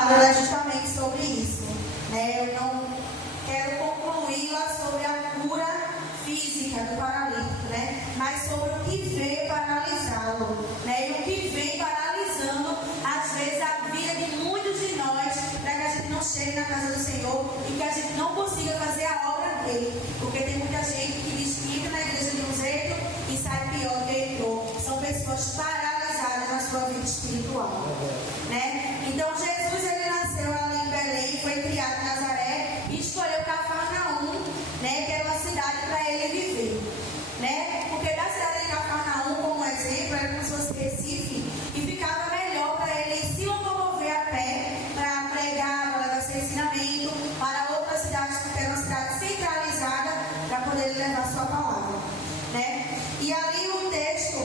Era justamente sobre isso, né? Eu não quero concluí-la sobre a cura física do paralítico, né? Mas sobre o que veio paralisá-lo, né? E o que vem paralisando, às vezes, a vida de muitos de nós, para que a gente não chegue na casa do Senhor e que a gente não consiga fazer a obra dele. Porque tem muita gente que diz que entra na igreja de um jeito e sai pior do que entrou. São pessoas paralisadas na sua vida espiritual, né? Então, Jesus, ele nasceu ali em Belém, foi criado em Nazaré e escolheu Cafarnaum, né, que era uma cidade para ele viver, né? Porque da cidade de Cafarnaum, como exemplo, era como se fosse Recife, e ficava melhor para ele se locomover a pé para pregar, para levar seu ensinamento para outras cidades, porque era uma cidade centralizada para poder levar sua palavra, né? E ali o texto,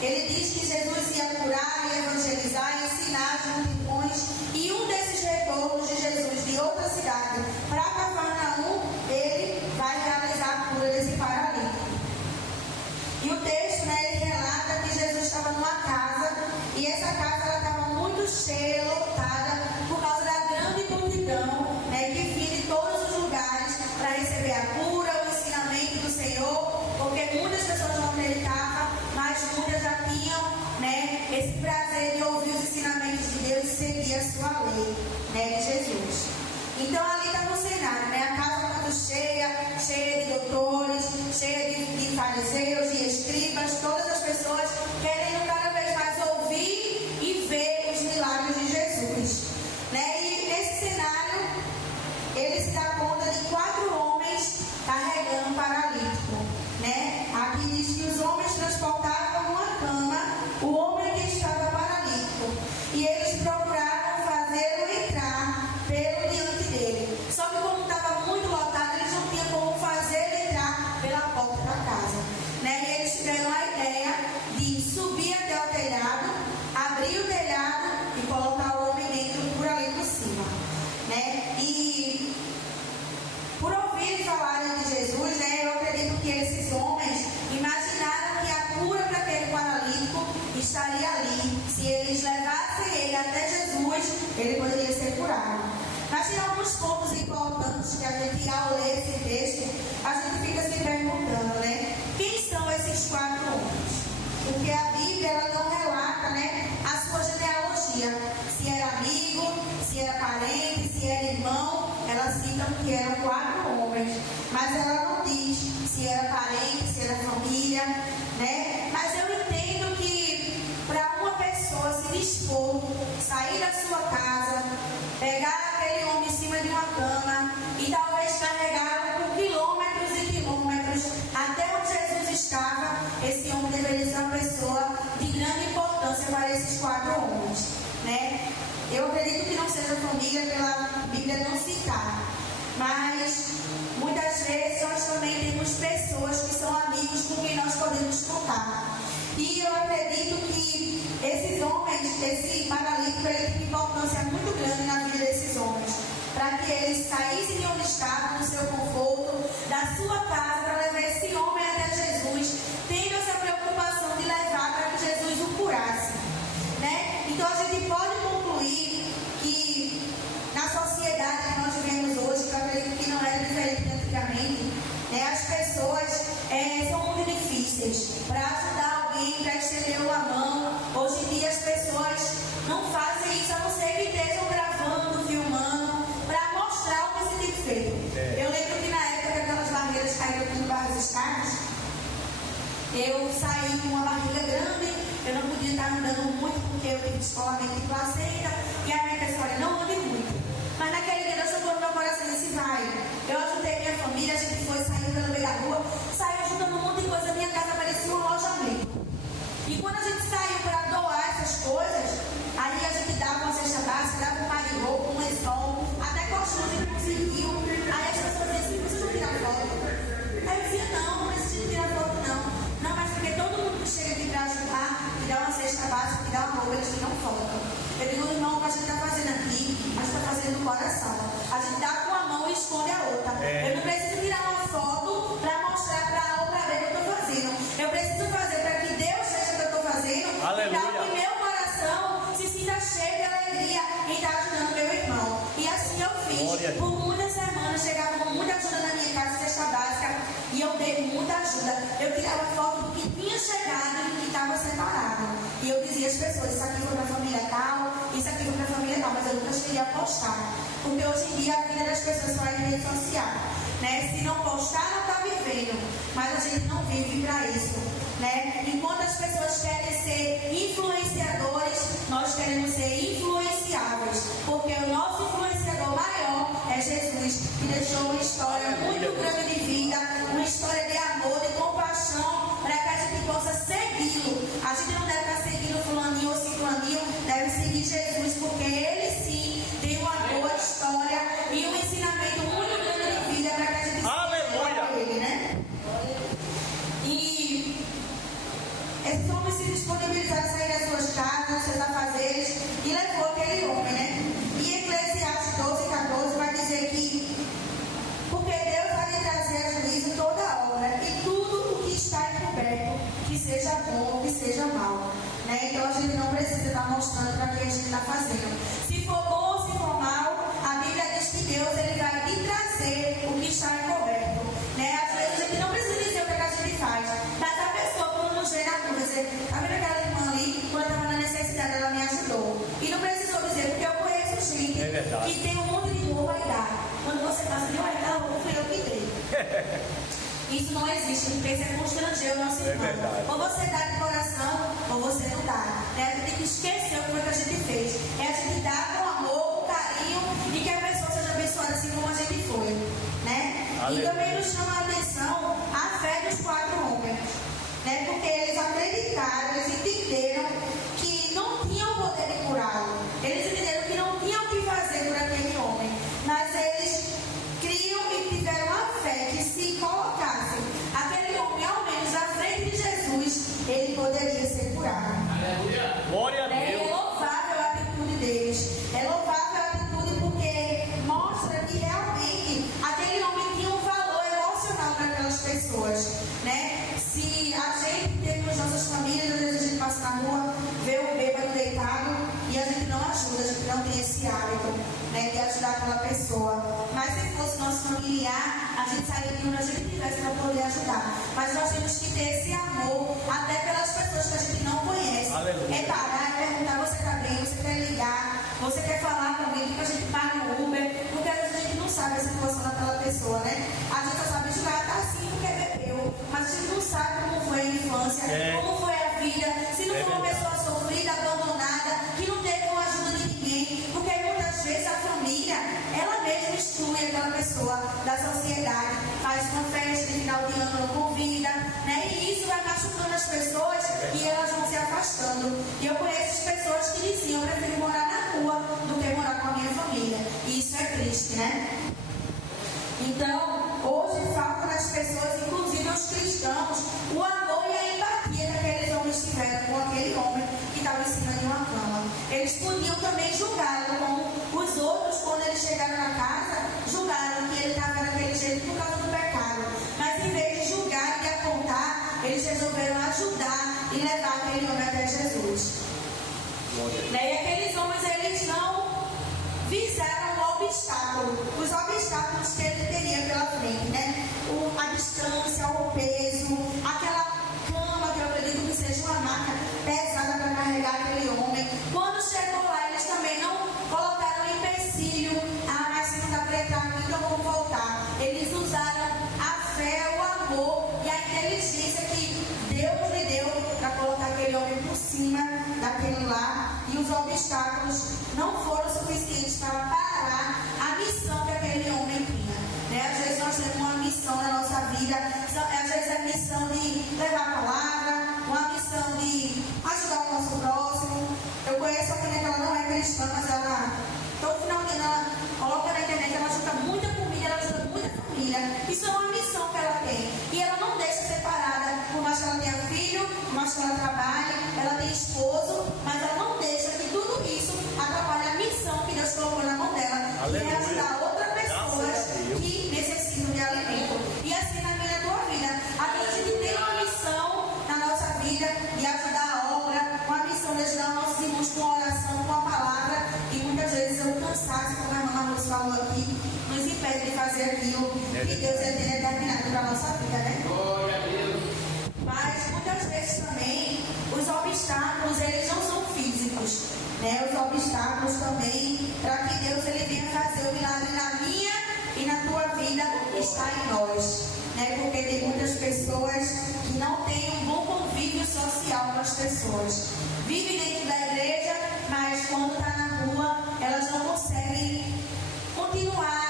ele diz que Jesus ia curar, ia evangelizar, ia ensinar as multidões, e um desses retornos de Jesus de outra cidade para Cafarnaum, ele vai realizar a cura desse paralítico. E o texto, né, ele relata que Jesus estava numa casa, e essa casa ela estava muito cheia, lotada, por causa da grande multidão, né, que vinha de todos os lugares para receber a cura, o ensinamento do Senhor, porque muitas pessoas não acreditavam, mas muitas já tinham, né, esse prazer de ouvir os ensinamentos de Deus e seguir a sua lei, né, de Jesus. Então ali estava o cenário, né, a casa muito cheia, cheia de doutores, cheia de fariseus, de escribas, todas as pessoas querendo cada vez mais ouvir e ver os milagres de Jesus, né? E nesse cenário ele se dá conta de 4 homens carregando um paralítico, né? Aqui diz que os homens transportavam uma cama o homem que estava paralítico, e eles procuraram fazê-lo entrar pelo diante dele. Só que como estava muito lotado, eles não tinham como fazê-lo entrar pela porta da casa, né? E eles tiveram a ideia de subir até o telhado, abrir o telhado e colocar o homem dentro por ali por cima, né? E por ouvir falarem de Jesus, né, eu acredito que esses homens imaginaram que a cura para aquele paralítico estaria ali. Se eles levassem ele até Jesus, ele poderia ser curado. Mas tem alguns pontos importantes que a gente, ao ler esse texto, a gente fica se perguntando, né? Quem são esses 4 homens? Porque a Bíblia ela não relata, né, a sua genealogia. Se era amigo, se era parente, se era irmão. Elas citam que eram 4 homens, mas ela não diz se era parente, se era família, né? Mas eu entendo que para uma pessoa se dispor, sair da sua casa, pegar aquele homem em cima de uma cama e talvez carregar por quilômetros e quilômetros até onde Jesus estava, esse homem deveria ser uma pessoa de grande importância para esses 4 homens, né? Eu acredito que não seja família pela Bíblia não citar, mas muitas vezes nós também temos pessoas que são amigos com quem nós podemos contar. E eu acredito que esses homens, esse paralítico, ele tem importância muito grande na vida desses homens, para que eles saíssem de onde estavam, no seu conforto, da sua casa, para levar esse homem até Jesus, tendo essa preocupação de levar para que Jesus o curasse, né? Então a gente pode concluir que na sociedade que nós vivemos hoje, que eu acredito que não é diferente de antigamente, né, as pessoas são muito difíceis para ajudar alguém, para estender uma mão. Hoje em dia as pessoas não fazem isso, a não ser que estejam gravando, filmando, para mostrar o que se tem feito. Eu lembro que na época que aquelas barreiras caíram aqui no bairro dos Carlos, eu saí com uma barriga grande, eu não podia estar andando muito porque eu tive descolamento de placenta, e a minha pessoa olha, não ande muito. Mas naquele dia Deus tocou no meu coração e disse, vai. Eu ajudei minha família, a gente foi saindo pelo meio da rua, saiu ajudando um monte de coisa, minha casa parecia um alojamento. E quando a gente saiu para doar essas coisas, aí a gente dava uma cesta básica, dava um par de roupa, um lençol, até colchão a gente conseguiu. Aí as pessoas diziam assim, precisa tirar foto. Aí eu dizia, não precisa tirar foto não. Não, mas porque todo mundo que chega aqui para ajudar, que dá uma cesta básica, que dá uma roupa, eles tiram foto. Eu digo, irmão, o que a gente está fazendo aqui, a gente está fazendo no coração. A gente dá com a mão e esconde a outra. Eu não preciso tirar uma foto para mostrar para A ou para B o que eu estou fazendo. Eu preciso fazer para que Deus veja o que eu estou fazendo fiz. Por muitas semanas chegava com muita ajuda na minha casa, cesta básica, e eu dei muita ajuda. Eu tirava foto do que tinha chegado e do que estava separado. E eu dizia às pessoas, isso aqui foi para a família tal, isso aqui foi para a família tal, mas eu nunca cheguei a postar. Porque hoje em dia a vida das pessoas só é em rede social. Né? Se não postar, não está vivendo. Mas a gente não vive para isso. Né? Enquanto as pessoas querem ser influenciadores, nós queremos ser influenciáveis. Porque o nosso influenciador maior é Jesus, que deixou uma história muito grande de vida, uma história de amor, de compaixão, para que a gente possa segui-lo. A gente não deve estar seguindo fulaninho ou ciclaninho, deve seguir Jesus, porque ele sim tem uma boa história e um ensinamento muito grande de vida para que a gente siga ele, né? E esses homens se disponibilizaram a sair das suas casas, dos seus afazeres, e levou aquele homem, né? E Eclesiastes 12:14 vai dizer que porque Deus vai lhe trazer a juízo toda a obra e tudo o que está encoberto, que seja bom ou que seja mal. Né? Então a gente não precisa estar mostrando para quem a gente está fazendo. Se for bom ou se for mal, a Bíblia diz que Deus ele vai lhe trazer o que está encoberto. Né? Às vezes a gente não precisa dizer o que a gente faz, mas a pessoa quando nos vê na rua dizer, tá vendo aquela irmã ali, quando eu estava na necessidade ela me ajudou. E não precisou dizer, porque eu conheço gente que tem um monte de roupa e dá. Quando você passa de olha, aquela roupa foi eu que dei. Isso não existe, porque isso é constranger o nosso irmão. Ou você dá de coração, ou você não dá. Né? A gente tem que esquecer o que foi que a gente fez. É a gente dar com amor, com carinho, e que a pessoa seja abençoada assim como a gente foi. Né? E também nos chama a atenção a fé dos 4 homens. Né? Porque eles acreditaram, eles entenderam que não tinham poder de curá-lo. Eles entenderam que não tinham o que fazer por aquele homem. Mas eles criam e tiveram a fé que se colocassem aquele homem ao menos à frente de Jesus, ele poderia ser curado. Aleluia! Glória a Deus! É louvável a atitude deles. É louvável a atitude porque mostra que realmente aquele homem tinha um valor emocional para aquelas pessoas. Né? Se a gente tem nas nossas famílias, às vezes a gente passa na rua, vê um bêbado deitado e a gente não ajuda, a gente não tem esse hábito, né, de ajudar aquela pessoa. Mas se fosse nosso familiar, a gente sairia de onde a gente estivesse para poder ajudar. Mas nós temos que ter esse amor até pelas pessoas que a gente não conhece. Aleluia. É parar, é perguntar, você está bem, você quer ligar, você quer falar comigo, que a gente paga no Uber, porque às vezes a gente não sabe a situação daquela pessoa, né? A gente só sabe que está assim porque bebeu, mas a gente não sabe como foi a infância, como foi a vida, se não foi uma pessoa sofrida, abandonada, que não teve uma ajuda de ninguém, porque muitas vezes a família, ela mesma exclui aquela pessoa da sociedade, faz uma festa de final de ano, não convida, né? E isso vai machucando as pessoas e elas vão se afastando. E eu conheço pessoas que diziam, eu prefiro morar na rua do que morar com a minha família. E isso é triste, né? Então, hoje falta nas pessoas, inclusive aos cristãos, o amor e a empatia que aqueles homens tiveram com aquele homem que estava em cima de uma cama. Eles podiam também julgá-lo, como os outros, quando eles chegaram na casa, julgaram que ele estava daquele jeito por causa do pecado. Mas em vez de julgar e apontar, eles resolveram ajudar e levar aquele homem até Jesus. E aqueles homens, eles não visaram o obstáculo, os obstáculos que ele teria pela frente, né? A distância, o peso, aquela cama que eu acredito que seja uma maca pesada para carregar aquele homem. Quando chegou lá, eles também não colocaram empecilho, mas se não dá para entrar aqui, então vamos voltar. Eles usaram a fé, o amor e a inteligência que Deus lhe deu para colocar aquele homem por cima daquele lá, e os obstáculos não foram suficientes para parar a missão que aquele homem tinha. Né? Às vezes nós temos uma missão na nossa vida, às vezes é a missão de levar a palavra, uma missão de ajudar o nosso próximo. Eu conheço a mulher que ela não é cristã, mas ela, todo final de ano, ela coloca na internet, ela ajuda muita comida, ela ajuda muita família. Isso é uma missão que ela tem. E ela não deixa separada, por mais que ela tenha filho, por mais que ela trabalhe, ela tem esposo, mas ela não deixa que tudo isso atrapalhe a missão que Deus colocou na mão dela, que é ajudar outras pessoas que necessitam de alimento. E assim na minha tua vida, a gente tem uma missão na nossa vida de ajudar a obra, uma missão de ajudar nossos irmãos com oração, com a palavra, e impede de fazer aquilo que Deus tem determinado para a nossa vida, né? Glória a Deus. Mas muitas vezes também os obstáculos, eles não são físicos, né? Os obstáculos também, para que Deus ele venha fazer o milagre na minha e na tua vida, está em nós, né? Porque tem muitas pessoas que não têm um bom convívio social com as pessoas. Vivem dentro da igreja, mas quando está na rua, elas não conseguem continuar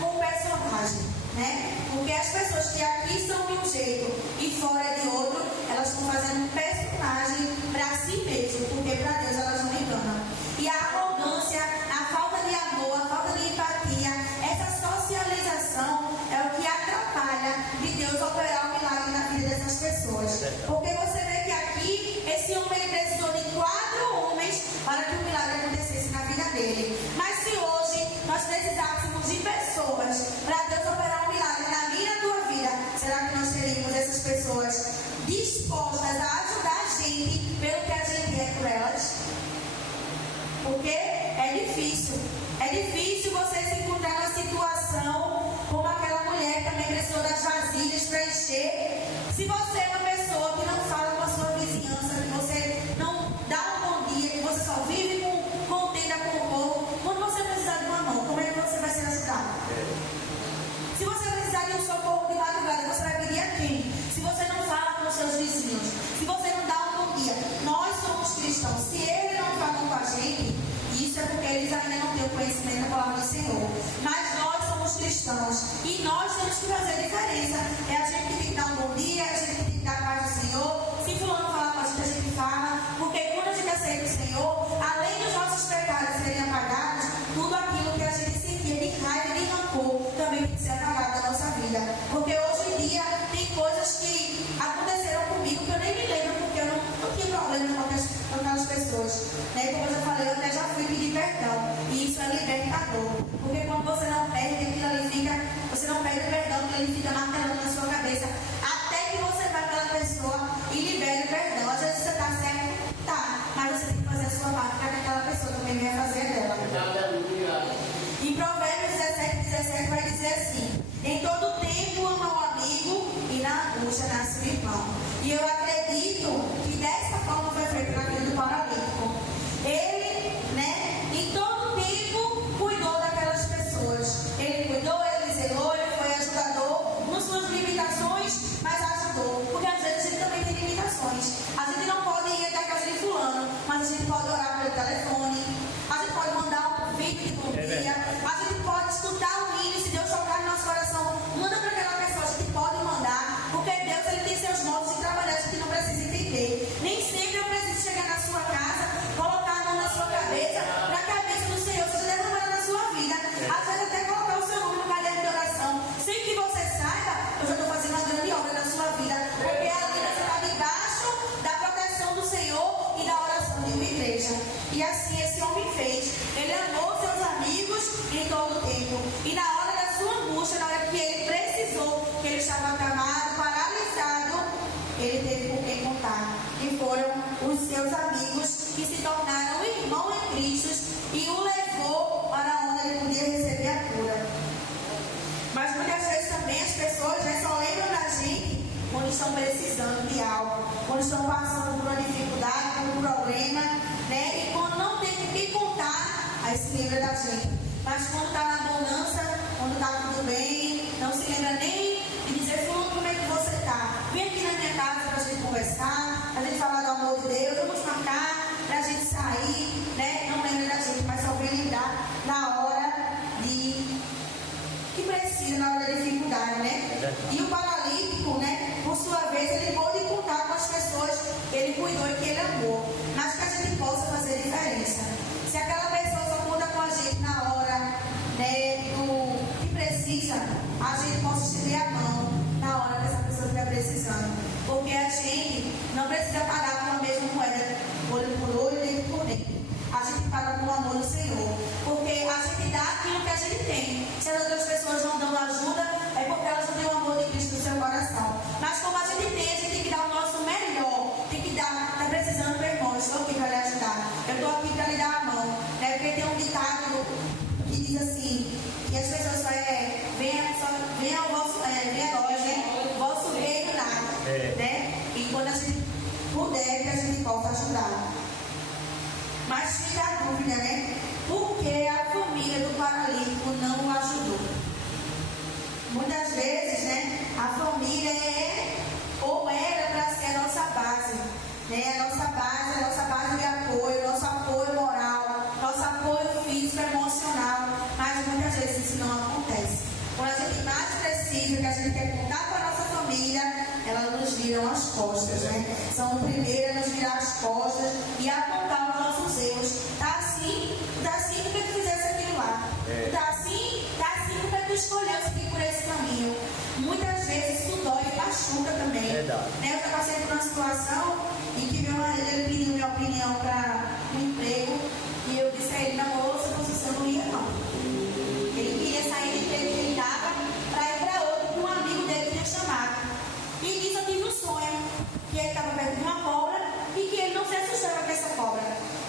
com o personagem, né? Porque as pessoas que aqui são de um jeito e fora de outro, elas estão fazendo um personagem para si mesmo, porque para Deus elas não enganam. E a arrogância, a falta de amor, a falta de empatia, essa socialização é o que atrapalha de Deus operar o milagre na vida dessas pessoas. Porque você vê que aqui, esse homem ele precisou de 4 homens para que o milagre acontecesse na vida dele. Mas se hoje nós precisássemos de pessoas para Deus operar um milagre na minha e na tua vida, será que nós teríamos essas pessoas dispostas a ajudar a gente pelo que a gente é por elas? Porque é difícil você se encontrar numa situação como aquela mulher que também precisou das vasilhas para encher. Se você é uma pessoa que não fala com a sua vizinhança, que você não dá um bom dia, que você só vive com contenda com o povo, quando você precisar de uma mão, como é que você vai ser ajudado? Se você precisar de um socorro de madrugada, você vai pedir a quem? Se você não fala com os seus vizinhos, se você não dá um bom dia. Nós somos cristãos. Se eles não falam com a gente, isso é porque eles ainda não têm o conhecimento da palavra do Senhor. Mas nós somos cristãos e nós temos que fazer a diferença. É a gente que tem que dar um bom dia, é a gente que tem que dar a paz do Senhor. Se fulano falar com a gente fala. Porque quando a gente aceita o Senhor, além dos nossos pecados serem apagados, tudo aquilo que a gente sentia de raiva e de rancor também tem que ser apagado da nossa vida. Porque hoje em dia tem coisas que aconteceram comigo que eu nem me lembro, porque eu não tinha problema com aquelas pessoas, né? Como eu já falei, eu até já fui pedir perdão, e isso é libertador, porque quando você não perde aquilo ali fica, você não perde o perdão, que ele fica martelando na sua cabeça, até que você vai para aquela pessoa e libere o perdão. Às vezes você está certo, tá, mas você tem que fazer a sua parte para que aquela pessoa também venha fazer a dela. Em Provérbios 17 vai dizer assim: em todo tempo ama o amigo e na angústia nasce o irmão. E eu acredito que dessa forma foi feito na vida do paralítico. Ele, né, em todo tempo cuidou daquelas pessoas. Ele cuidou, ele zelou, ele foi ajudador, com suas limitações, mas ajudou. Porque às vezes a gente também tem limitações. A gente não pode ir até a casa de fulano, mas a gente pode orar pelo telefone, a gente pode mandar um vídeo de bom dia, a gente pode escutar o hino, se Deus tocar no nosso coração, manda para aquela pessoa, a gente pode mandar, porque Deus ele tem seus modos de trabalhar, a gente não precisa entender. Nem sempre eu preciso chegar na sua casa, colocar a mão na sua cabeça, para que a bênção do Senhor seja derramada na sua vida. Às vezes até colocar o seu nome no caderno de oração, sem que você saiba, eu já estou fazendo uma grande obra na sua vida, porque ali você está debaixo da proteção do Senhor e da oração de uma igreja. E assim esse homem fez. Ele amou seus amigos em todo o tempo. E na hora da sua angústia, na hora que ele precisou, que ele estava acamado, paralisado, ele teve com quem contar. E foram os seus amigos que se tornaram irmãos em Cristo e o levou para onde ele podia receber a cura. Mas muitas vezes também as pessoas só lembram da gente quando estão precisando de algo, quando estão passando por uma dificuldade, por um problema, né? E quando não tem com quem contar, aí se lembra da gente. Mas quando está na bonança, quando está tudo bem, não se lembra nem de dizer: fulano, como é que você está? Vem aqui na minha casa para a gente conversar, para a gente falar do amor de Deus, vamos marcar para a gente sair, né? Não lembra da gente, mas só vem lembrar na hora que precisa, na hora da dificuldade, né? E o paralítico, né? Por sua vez, ele pôde contar com as pessoas que ele cuidou e que ele amou, mas que a gente possa fazer diferença. Se aquela pessoa só conta com a gente na hora, né, do que precisa, a gente possa estender a mão na hora que essa pessoa estiver precisando. Porque a gente não precisa pagar com a mesma moeda, olho por olho, dente por dente. A gente paga com o amor do Senhor. Porque a gente dá aquilo que a gente tem. Se as outras pessoas não dão ajuda, é porque elas não têm o amor de Cristo no seu coração. Mas como a gente tem que dar o nosso melhor. Tem que dar, está precisando, meu irmão, eu estou aqui para lhe ajudar. Eu estou aqui para lhe dar a mão. Né? Porque tem um ditado que diz assim, que as pessoas né? E quando a gente puder, que a gente possa ajudar. Mas fica a dúvida, né? Por que a família do paralítico não o ajudou? Muitas vezes, né? A família ou era para ser a nossa base, né? A nossa base de apoio, nosso apoio moral, nosso apoio físico, emocional. Mas muitas vezes isso não acontece. Quando a gente mais precisa, que a gente quer contar com a nossa família, elas nos viram as costas, né? São o primeiro a nos virar as costas e apontar os nossos erros. Tá assim porque tu fizesse aquilo lá. Tá assim porque tu escolheu seguir por esse caminho. Muitas vezes isso dói e machuca também. Né? Eu já passei por uma situação em que meu marido ele pediu minha opinião para um emprego e eu disse a ele, não, essa posição não ia não. Ele queria sair do emprego que ele estava para ir para outro que um amigo dele tinha chamado. E nisso eu tive um sonho, que ele estava perto de uma cobra e que ele não se assustava com essa cobra.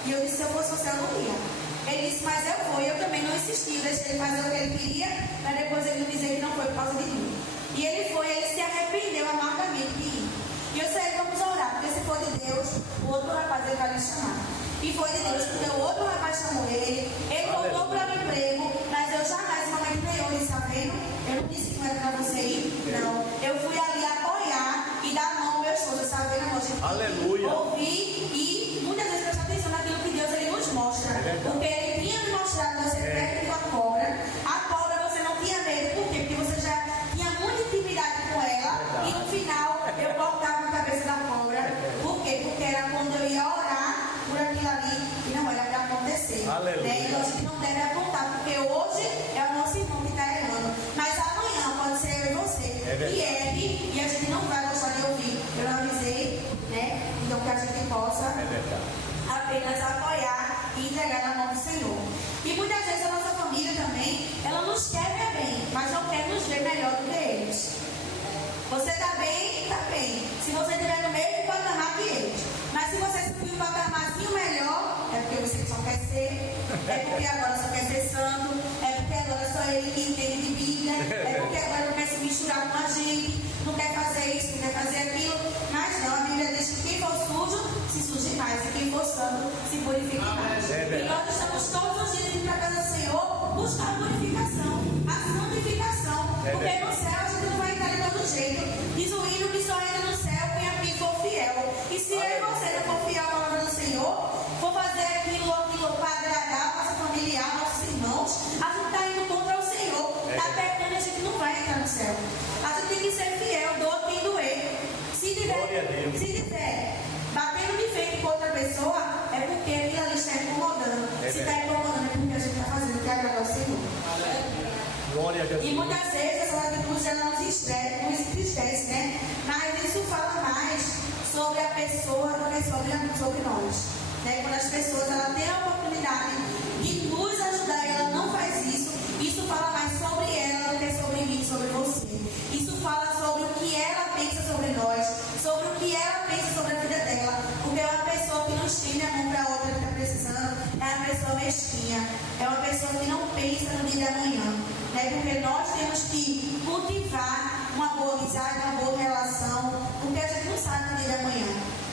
E eu disse, se eu fosse você, eu não ia. Ele disse, mas eu vou. E eu também não insisti, eu deixei ele fazer o que ele queria, para depois ele me dizer que não foi por causa de mim. E ele foi, ele se arrependeu amargamente de ir. E eu disse, vamos orar, porque se for de Deus, o outro rapaz ele vai lhe chamar. E foi de Deus, porque o outro rapaz chamou ele voltou para o emprego, mas eu jamais, mamãe ganhou, ele está vendo? Eu não disse que não era para você ir, não. Eu fui ali apoiar e dar a mão ao meu esposo, está vendo, amor? Aleluia. Ouvir e muitas vezes prestar atenção naquilo que Deus ele nos mostra. Porque ele tinha me mostrado você perto de uma cobra. A cobra você não tinha medo, por quê? Porque você já tinha muita intimidade com ela e no final eu cortava a cabeça da cobra. Por quê? Porque era quando eu ia orar por aquilo ali e não era para acontecer. Né? Então a gente não deve apontar, porque hoje é o nosso irmão que está errando. Mas amanhã pode ser eu e você. Que erre e a gente não vai gostar de ouvir. Eu avisei, né? Então que a gente possa apenas apoiar e entregar na mão do Senhor. E muitas vezes a nossa família também, ela nos quer ver bem, mas não quer nos ver melhor do que eles. Você está bem, está bem. Se você estiver no mesmo patamar que eles. Mas se você subir um patamarzinho melhor, é porque você só quer ser, é porque agora só quer ser santo, é porque agora só ele que entende de Bíblia, é porque agora não quer se misturar com a gente, não quer fazer isso, não quer fazer aquilo. Mas não, a Bíblia diz que quem for sujo, se suje mais, e quem for santo, se purifique mais. E nós estamos todos os dias indo para a casa do Senhor buscar a purificação, a santificação. Porque no céu a gente não vai entrar de todo jeito. Diz o hino que só entra no céu quem a mim for fiel. E se eu e você não for fiel à palavra do Senhor, for fazer aquilo para agradar a nossa familiar, nossos irmãos, a gente está indo contra o Senhor. Está pecando, a gente não vai entrar no céu. A gente tem que ser fiel, doa quem doer. Se tiver batendo de frente com outra pessoa, é porque aquilo ali está incomodando. Se está incomodando, é porque a gente está fazendo que agradar o Senhor. Glória a Deus. E muitas vezes essa atitude já nos entristece, né? Mas isso fala mais sobre a pessoa do que sobre nós. Né? Quando as pessoas ela têm a oportunidade de nos ajudar e ela não faz isso, isso fala mais sobre ela do que sobre mim, sobre você. Isso fala sobre o que ela pensa sobre nós, sobre o que ela pensa sobre a vida dela. Porque é uma pessoa que não estende a mão para outra que está precisando, é uma pessoa mesquinha, é uma pessoa que não pensa no dia de amanhã. Né? Porque nós temos que cultivar uma boa amizade, uma boa relação, porque a gente não sabe no dia de amanhã.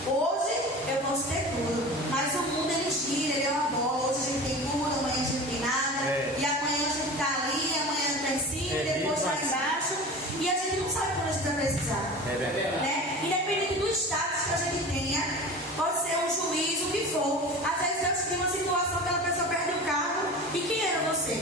Hoje eu posso ter tudo, mas o mundo ele gira, ele é uma bola. Hoje a gente tem tudo, amanhã a gente não tem nada, e amanhã a gente está ali, amanhã a gente está em cima, depois está embaixo, e a gente não sabe quando a gente vai precisar. Né? Independente do status que a gente tenha, pode ser um juiz, o que for. Às vezes eu tive uma situação que aquela pessoa perde o carro, e quem era você?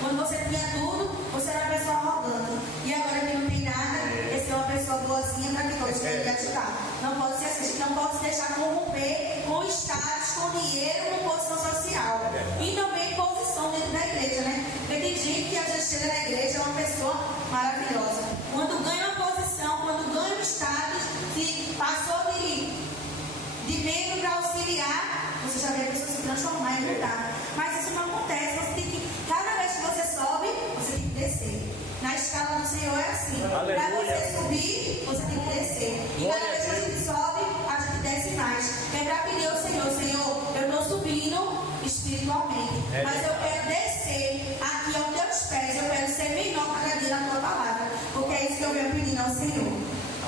Quando você tinha tudo, você era uma pessoa arrogante. E agora que não tem nada, esse é uma pessoa boazinha para que todos podem lhe ajudar. Não pode se deixar corromper com status, com dinheiro, com posição social. E também posição dentro da igreja, né? Porque tem gente que às vezes chega na igreja, é uma pessoa maravilhosa. Quando ganha uma posição, quando ganha um status, se passou de membro para auxiliar, você já vê a pessoa se transformar e mudar. Mas isso não acontece. Você tem que, cada vez que você sobe, você tem que descer. Na escala do Senhor é assim. Para você subir, você tem que descer. E cada vez que a gente sobe, a gente desce mais. É para pedir ao Senhor, eu estou subindo espiritualmente, mas eu quero descer aqui aos teus pés. Eu quero ser menor cada dia na tua palavra. Porque é isso que eu venho pedindo ao Senhor.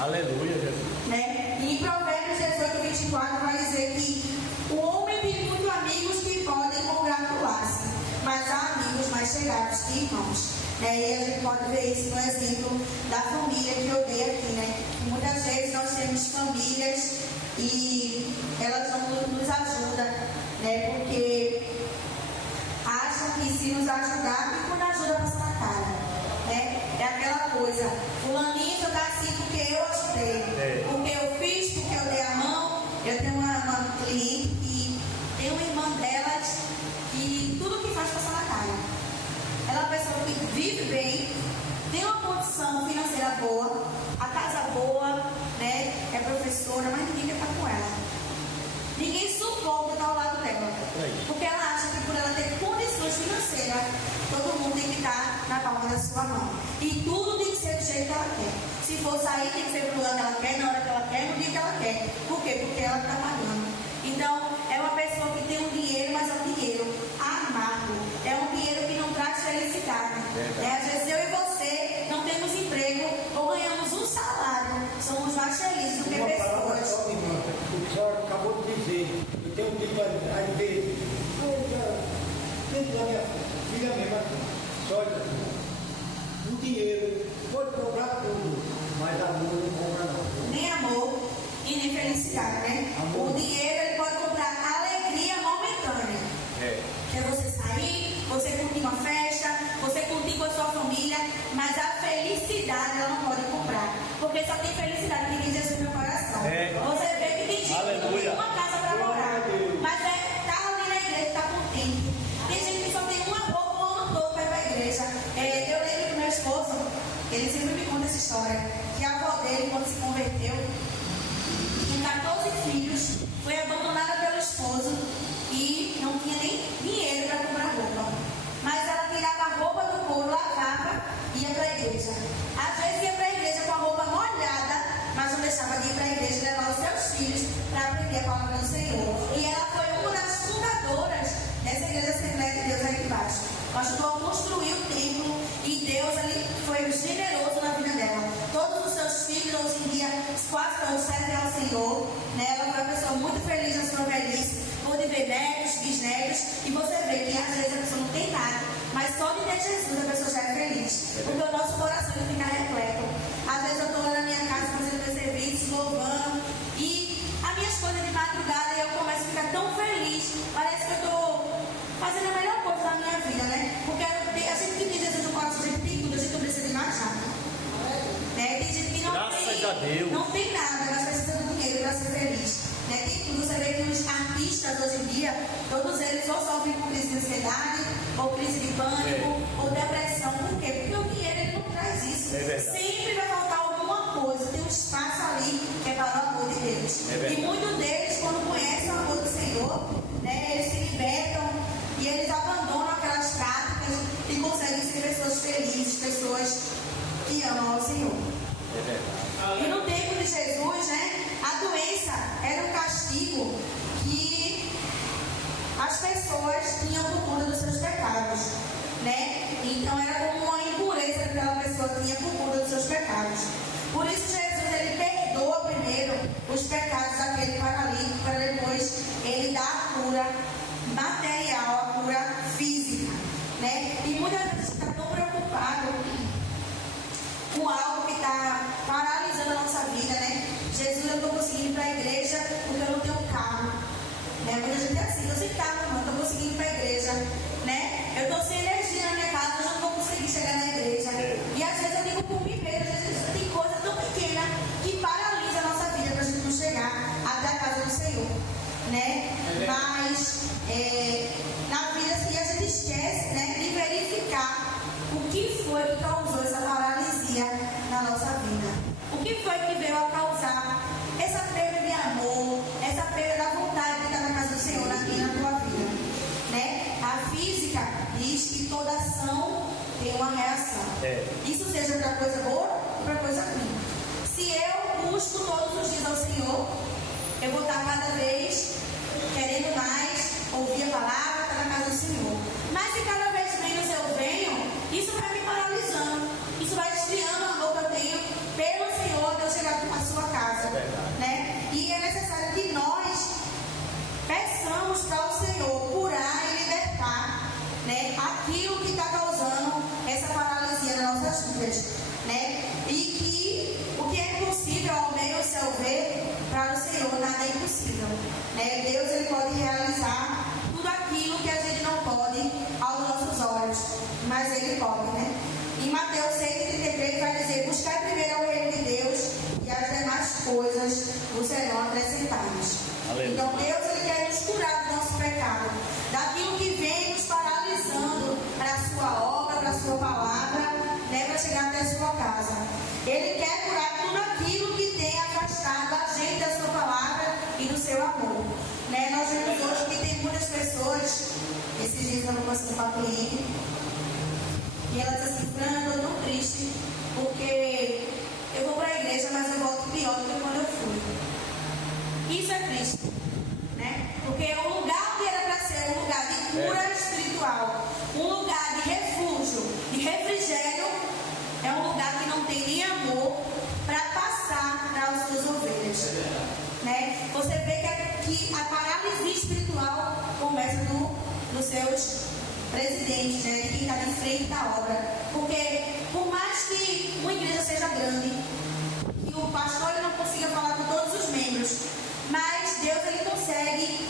Aleluia, Jesus. Né? E em Provérbios 18, 24 vai dizer que o homem tem muitos amigos que podem congratular-se, mas há amigos mais chegados que irmãos. Né? E a gente pode ver isso no exemplo da família que eu dei aqui. Né? Muitas vezes nós temos famílias e elas não nos ajudam, né? Porque acham que se nos ajudar, e quando ajuda passa na cara. Né? É aquela coisa, fulaninho está assim porque eu ajudei, porque eu fiz, porque eu dei a mão. Eu tenho uma cliente que tem uma irmã dela que tudo que faz passa na cara. Ela é uma pessoa que vive bem, tem uma condição financeira boa, a casa boa, né? É professora, mas ninguém quer estar com ela. Ninguém suporta estar ao lado dela. Porque ela acha que por ela ter condições financeiras, todo mundo tem que estar na palma da sua mão. E tudo tem que ser do jeito que ela quer. Se for sair, tem que ser pro lugar que ela quer, na hora que ela quer, no dia que ela quer. Por quê? Porque ela está pagando. Então, é uma pessoa que tem um dinheiro, mas é um dinheiro amargo. É um dinheiro que não traz felicidade. Às vezes eu e você não temos emprego ou ganhamos um salário. Somos mais felizes do que pessoas. Só, irmã, o que só acabou de dizer, eu tenho dito às vezes, dentro da minha filha mesmo assim, só o dinheiro pode comprar tudo, mas amor não compra não. Nem amor e nem felicidade, né? Amor. O dinheiro ele pode comprar alegria momentânea. Que é você sair, você curtir uma festa, você curtir com a sua família, mas a felicidade ela não pode comprar. Porque só tem felicidade que tem Jesus no meu coração. Você vê que tem gente que não tem uma casa para morar, mas tá ali na igreja, tá contente. Tem gente que só tem uma roupa o ano todo para ir para a igreja. Eu lembro do meu esposo, ele sempre me conta essa história, que a avó dele, quando se converteu, tinha 14 filhos, foi abandonada pelo esposo e não tinha nem dinheiro para comprar roupa. Mas ela tirava a roupa do couro, lavava e ia para a igreja. Às vezes ia para a igreja com a roupa molhada, mas não deixava de ir para a igreja e levar os seus filhos para aprender a palavra do Senhor. E ela foi uma das fundadoras dessa igreja Assembleia de Deus aqui embaixo. Ajudou a construir o templo e Deus ali foi generoso na vida dela. Todos os seus filhos, hoje em dia, quase todos servem ao Senhor. Né? Ela foi uma pessoa muito feliz na sua velhice. Pôde ver netos, bisnetos, e você vê que às vezes a pessoa não tem nada, mas só de ter Jesus a pessoa já é feliz. Porque o nosso coração ele fica repleto. Às vezes eu estou lá na minha casa fazendo meu serviço, louvando, e as minhas coisas de madrugada e eu começo a ficar tão feliz. Parece que eu estou fazendo a melhor coisa da minha vida, né? Porque a gente que tem Jesus no coração, a gente tem tudo, a gente não precisa de mais nada. Né? Tem gente que não tem nada, mas precisa do dinheiro para ser feliz. Né? Tem tudo, você vê que os artistas hoje em dia, todos eles ou sofrem com crise de ansiedade, ou crise de pânico, ou depressão. Por quê? Porque o dinheiro ele não traz isso. Sempre vai faltar alguma coisa, tem um espaço ali que é para o amor de Deus. E muitos deles, quando conhecem o amor do Senhor, né, eles se libertam e eles abandonam aquelas práticas e conseguem ser pessoas felizes, pessoas que amam ao Senhor. E no tempo de Jesus, né, a doença era um castigo que as pessoas tinham por conta dos seus pecados, né? Então era como uma impureza que aquela pessoa tinha por conta dos seus pecados. Por isso Jesus ele perdoa primeiro os pecados daquele paralítico para depois ele dar a cura material, a cura física, né? E muitas vezes está tão preocupado com algo que está paralisando a nossa vida, né? Jesus, eu estou conseguindo ir para a igreja porque eu não tenho carro. Né? Muita gente é assim, eu sem carro, não estou conseguindo ir para a igreja. Né? Eu estou sem energia na minha casa, eu não vou conseguir chegar na igreja. E às vezes eu digo por mim mesmo, às vezes tem coisa tão pequena que paralisa a nossa vida para a gente não chegar até a casa do Senhor. Né? Mas na vida assim, a gente esquece, né, de verificar o que foi que causou essa paralisia na nossa vida. O que foi que veio a causar essa perda de amor, essa perda da vontade de estar na casa do Senhor na minha e na tua vida? Né? A física diz que toda ação tem uma reação. Isso seja para coisa boa ou para coisa ruim. Se eu busco todos os dias ao Senhor, eu vou estar cada vez querendo mais ouvir a palavra, estar na casa do Senhor. Mas se cada vez menos eu venho, isso vai me paralisando. Isso vai esfriando o amor que eu tenho pelo Senhor, de eu chegar com mas Ele pode, né? Em Mateus 6,33 vai dizer: buscar primeiro o reino de Deus e as demais coisas vos serão acrescentadas. Aleluia. Então Deus Ele quer nos curar do nosso pecado, daquilo que vem nos paralisando para a sua obra, para a sua palavra, né, para chegar até a sua casa. Ele quer curar tudo aquilo que tem afastado a gente da sua palavra e do seu amor. Né? Nós vemos hoje que tem muitas pessoas, esses dias eu não consigo com uma cliente, e ela diz assim: Fran, eu estou tão triste, porque eu vou para a igreja, mas eu volto pior do que quando eu fui. Isso é triste, né? Porque o lugar que era para ser um lugar de cura espiritual, um lugar de refúgio, de refrigério, é um lugar que não tem nem amor para passar para as suas ovelhas. Né? Você vê que a paralisia espiritual começa nos seus presidentes, né? De quem está de frente da obra. Porque por mais que uma igreja seja grande, que o pastor ele não consiga falar com todos os membros, mas Deus ele consegue,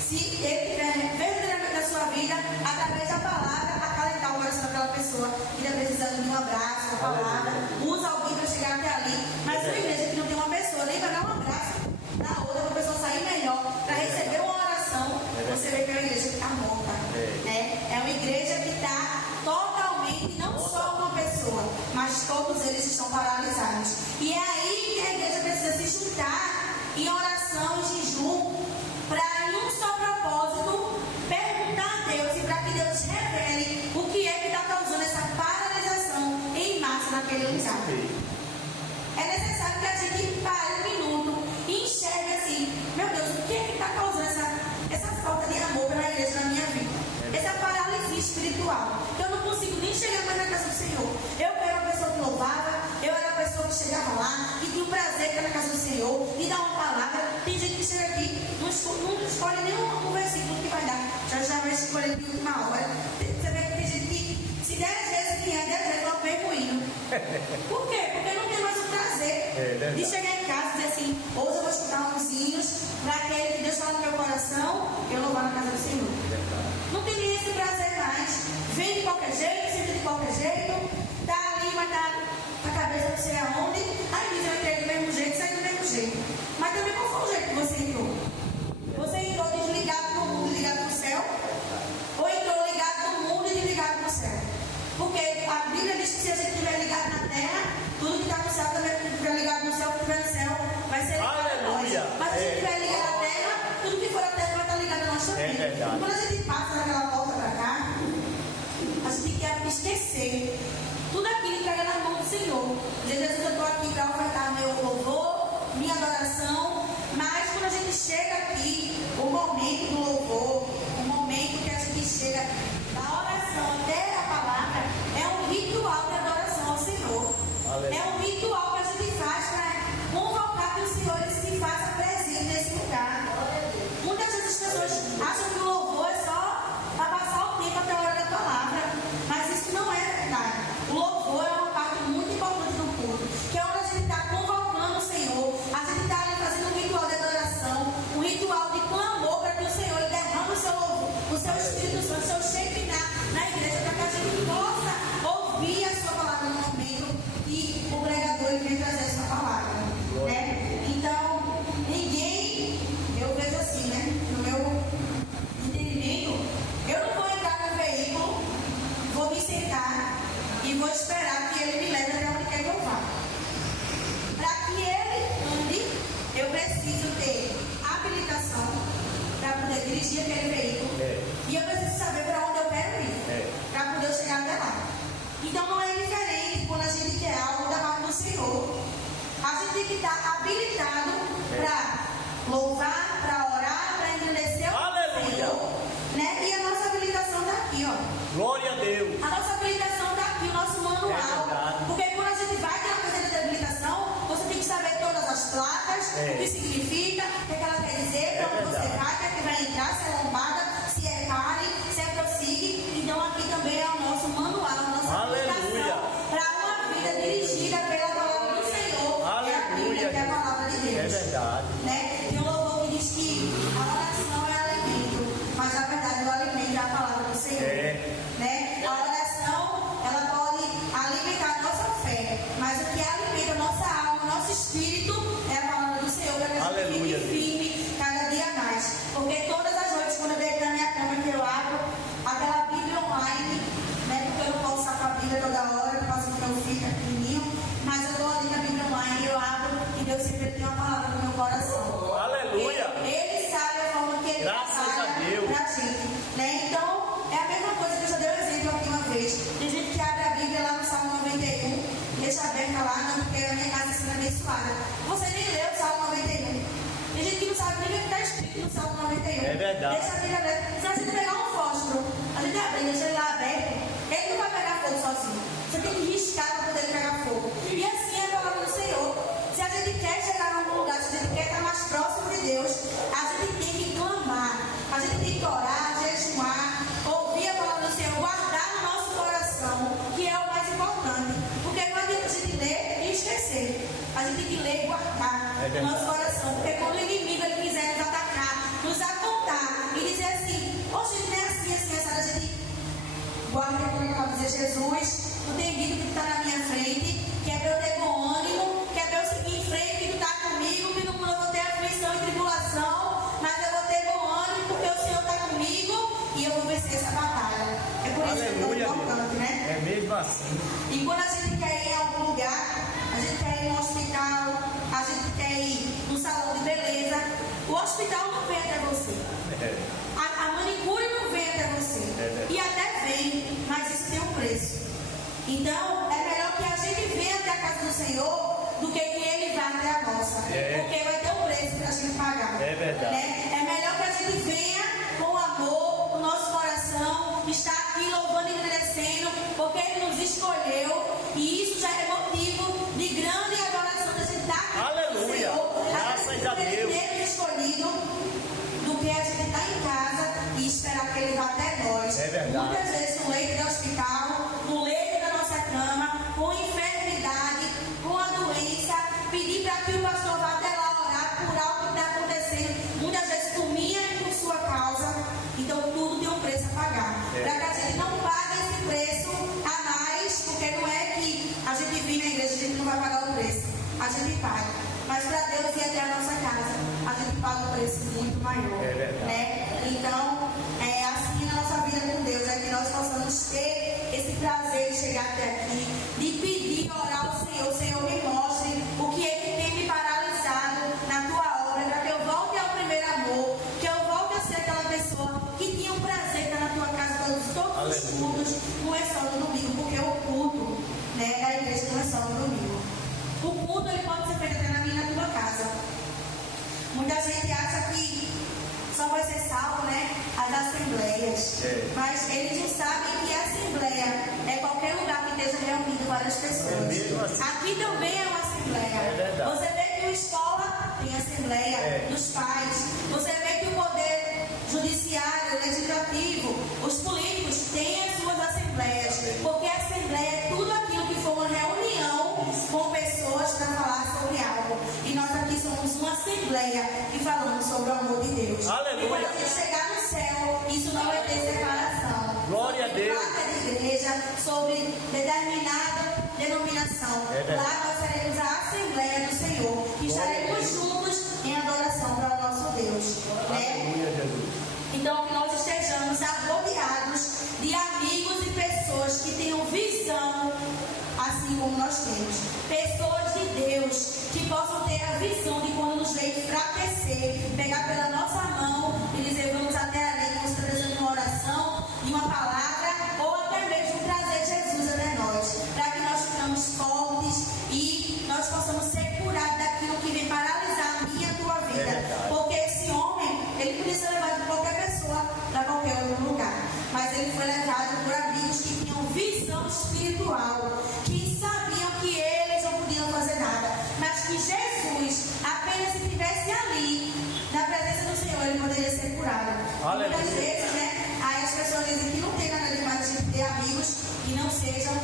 se ele tiver verdadeiramente na sua vida, através da palavra, acalentar o coração daquela pessoa que está precisando de um abraço, uma palavra, usa alguém para chegar até ali. Mas uma igreja que não tem uma pessoa nem para dar um abraço na outra, para a pessoa sair melhor, para receber uma oração, você vê que é uma igreja que está morta. Né? É uma igreja que está totalmente, não só uma pessoa, mas todos eles estão paralisados. E é aí que a igreja precisa se juntar em oração, em jejum, para em um só propósito, perguntar a Deus e para que Deus revele o que é que está causando essa paralisação em massa naquele lugar. É necessário que a gente pare um minuto e enxergue assim: meu Deus, o que é que está causando essa falta de amor pela igreja na minha vida? Essa paralisia espiritual. Eu não consigo nem chegar mais na casa do Senhor. Eu era a pessoa que louvava, eu era a pessoa que chegava lá, que tinha o prazer de estar na casa do Senhor, de dar uma palavra. Tem gente que chega aqui, não escolhe nem um versículo que vai dar, já vai escolher de última hora. Você vê que tem gente que, se 10 vezes vier, 10 vezes não vem com hino. Por quê? Porque não tem mais o prazer de chegar em casa e dizer assim: hoje eu vou escutar uns hinos para aquele que Deus fala no meu coração, eu louvar na casa do Senhor. Não tem nem esse prazer mais. Vem de qualquer jeito, senta de qualquer jeito, tá ali, mas tá com a cabeça não sei aonde. Aí diz: eu entrei do mesmo jeito, saí do mesmo jeito. Mas também qual foi o jeito que você entrou? Você entrou desligado do mundo e ligado no céu? Ou entrou ligado no mundo e desligado no céu? Porque a Bíblia diz que se a gente estiver ligado na terra, tudo que está no céu também estiver ligado no céu, o que estiver no céu vai ser ligado a nós. Mas se a gente estiver ligado na terra, tudo que for a terra vai estar ligado a nós também. E quando a gente passa naquela porta para cá, a gente tem que esquecer tudo aquilo e entregar na mão do Senhor. Às vezes eu estou aqui para ofertar meu louvor, minha adoração, mas quando a gente chega aqui, o momento do louvor, o momento que a gente chega da oração até a palavra, é um ritual de adoração ao Senhor. É um ritual que a gente faz para convocar que o Senhor ele se faça presente nesse lugar. Muitas vezes as pessoas acham que o louvor é só para passar o tempo até a hora da palavra, mas isso não é verdade. O louvor é uma parte muito importante do culto, que é onde a gente está convocando o Senhor, a gente está ali fazendo um ritual de adoração, um ritual de clamor para que o Senhor derrame o seu louvor, o seu Espírito Santo, o seu shape na igreja, para que a gente possa ouvir a sua palavra no momento que o pregador vem trazer a sua palavra. Né? Então, ninguém, eu vejo assim, né? No meu entendimento, eu não vou entrar no veículo, vou me sentar e vou esperar que ele me leve até onde quer que eu vá. Para que ele ande, eu preciso ter habilitação para poder dirigir aquele veículo. E eu preciso saber para onde eu quero ir, para poder chegar até lá. Então não é diferente quando a gente quer algo da parte do Senhor. A gente tem que estar habilitado para louvar, para orar, para engrandecer o Senhor. Né? E a nossa habilitação está aqui, ó. Glória a Deus. A nossa habilitação está aqui, o nosso manual. Porque quando a gente vai ter uma carteira de habilitação, você tem que saber todas as placas, o que significa, o que ela quer dizer, para onde você vai, o que vai entrar, se é lombada, se é pare, se é prossigue. Então aqui também é o nosso manual, a nossa habilitação para uma vida dirigida pela palavra do Senhor. Aleluia. É a Bíblia, que é a palavra de Deus. É verdade. Né? Tem um louvor que diz que a oração é alimento, mas na verdade o alimento é a palavra do Senhor. Né? A Bíblia toda hora, por causa do meu filho, que é pequenininho, mas eu estou ali na Bíblia online, eu abro e Deus sempre tem uma palavra no meu coração. Aleluia! Ele sabe a forma que ele trabalha para a gente, né? Então, é a mesma coisa que eu já dei um exemplo aqui uma vez. Tem gente que abre a Bíblia lá no Salmo 91, deixa aberta lá, não, porque a minha casa está abençoada. Você nem leu o Salmo 91. Tem gente que não sabe nem o que está escrito no Salmo 91. É verdade. Deixa a Bíblia aberta. Se a gente pegar um fósforo, a gente abre, deixa ele lá aberto, ele não vai pegar fogo sozinho. Você tem que riscar para poder pegar fogo. E assim é a palavra do Senhor. Se a gente quer chegar a algum lugar, se a gente quer estar mais próximo de Deus, a gente tem que clamar, a gente tem que orar, jejuar, ouvir a palavra do Senhor, guardar no nosso coração, que é o mais importante. Porque não adianta a gente ler e esquecer. A gente tem que ler e guardar no nosso coração. Porque quando o inimigo ele quiser nos atacar, nos apontar e dizer assim, hoje não é assim, a gente guarda como a palavra dizer, Jesus, tu tem vindo que tu está na minha frente, que é para eu ter bom ânimo, que é para eu seguir em frente, que tu está comigo, que não vou ter aflição e tribulação, mas eu vou ter bom ânimo porque o Senhor está comigo e eu vou vencer essa batalha. É por isso que é tão importante, né? É mesmo assim. E quando a gente quer ir a algum lugar, a gente quer ir no hospital, a gente quer ir no salão de beleza, o hospital não vem até você. A manicure não vem até você. E até vem, mas isso tem um preço. Então, é melhor que a gente venha até a casa do Senhor do que ele vá até a nossa. Porque vai ter um preço para a gente pagar. É verdade. Né? É melhor que a gente venha com amor no nosso coração, estar aqui louvando e agradecendo, porque ele nos escolheu. E isso já é motivo de grande adoração da gente estar aqui. Aleluia! Graças a Deus. Ele escolhido do que a gente estar em casa e esperar que ele vá até nós. É verdade. Muitas vezes no leito do hospital, no leito da nossa cama, com enfermidade, com a doença, pedir para que o pastor vá até lá orar por algo que está acontecendo, muitas vezes por minha e por sua causa. Então tudo tem um preço a pagar. Para que a gente não pague esse preço a mais, porque não é que a gente vem na igreja, a gente não vai pagar o preço. A gente paga. Mas para Deus ir até a nossa casa, a gente paga um preço muito maior. É verdade. Né? Então, é assim na nossa vida com Deus, é que nós possamos ter esse prazer de chegar até aqui, de pedir, orar ao Senhor, Senhor, me mostre o que é que tem me paralisado na tua obra, para que eu volte ao primeiro amor, que eu volte a ser aquela pessoa que tinha um prazer de estar na tua casa todos os cultos, não é só no domingo, porque o culto, né, da igreja não é só no domingo. O culto ele pode ser feito até na minha e na tua casa. Muita gente acha que só vai ser salvo, né, as assembleias. Mas eles não sabem que a assembleia é qualquer lugar que esteja reunido várias pessoas. Aqui também é uma assembleia. Você vê que a escola tem assembleia dos pais. Você vê que o poder judiciário, legislativo, os políticos têm as suas assembleias. Porque a assembleia é tudo aquilo que for uma reunião com pessoas para falar sobre algo. E nós aqui somos uma assembleia que falamos sobre o amor de Deus. Aleluia. E quando a gente chegar no céu, isso não vai ter separação. Glória a Deus. Placa de igreja sobre determinada denominação. Lá nós seremos a Assembleia do Senhor. E estaremos juntos em adoração para o nosso Deus. Né? Então que nós estejamos rodeados de amigos e pessoas que tenham visão assim como nós temos. Pessoas de Deus que possam ter a visão de quando nos vem enfraquecer, pegar pela nossa mão e dizer vamos até ali, como está trazendo uma oração e uma palavra, ou até mesmo trazer Jesus até nós, para que nós ficamos fortes e nós possamos ser curados daquilo que vem paralisar a minha e a tua vida. Porque esse homem, ele podia ser levado por qualquer pessoa para qualquer outro lugar, mas ele foi levado por amigos que tinham visão espiritual, que sabiam que eles não podiam fazer nada, mas que Jesus, apenas se estivesse ali, na presença do Senhor, ele poderia ser curado. Aleluia. Muitas vezes, né, aí as pessoas dizem que não tem nada demais a gente ter amigos que não sejam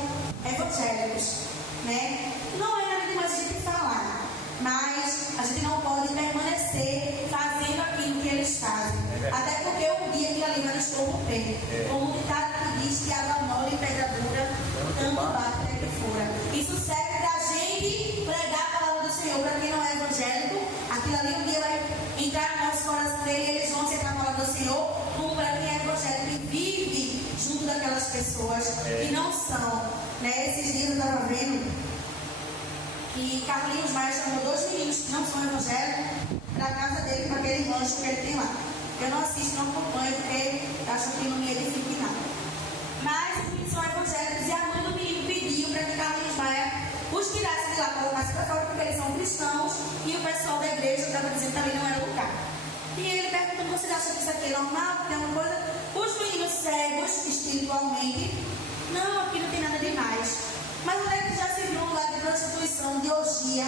evangélicos, né? Não é nada demais a gente falar, mas a gente não pode permanecer fazendo aquilo que eles fazem, até porque um dia aquilo ali vai nos corromper. Como o ditado que diz que água mole e pedra dura, tanto bate até que fora. Isso serve para a gente pregar a palavra do Senhor para quem não é evangélico. Aquilo ali um dia vai entrar no nosso coração dele e eles vão aceitar a palavra do Senhor, como para quem é evangélico e vive junto daquelas pessoas que não são, né? Esses dias eu estava vendo que Carlinhos Maia chamou 2 meninos que não são evangélicos para a casa dele, para aquele rancho que ele tem lá. Eu não assisto, não acompanho, porque acho que não me edifica nada. Mas os meninos são evangélicos e a mãe do menino pediu para que Carlinhos Maia os tirasse de lá, colocasse para fora, porque eles são cristãos e o pessoal da igreja estava dizendo que ali não era lugar. E ele perguntou: vocês acham que isso aqui é normal? Que tem uma coisa? Os meninos cegos espiritualmente, não, aqui não tem nada demais. Mas onde é que já se viu um lugar de prostituição, de orgia,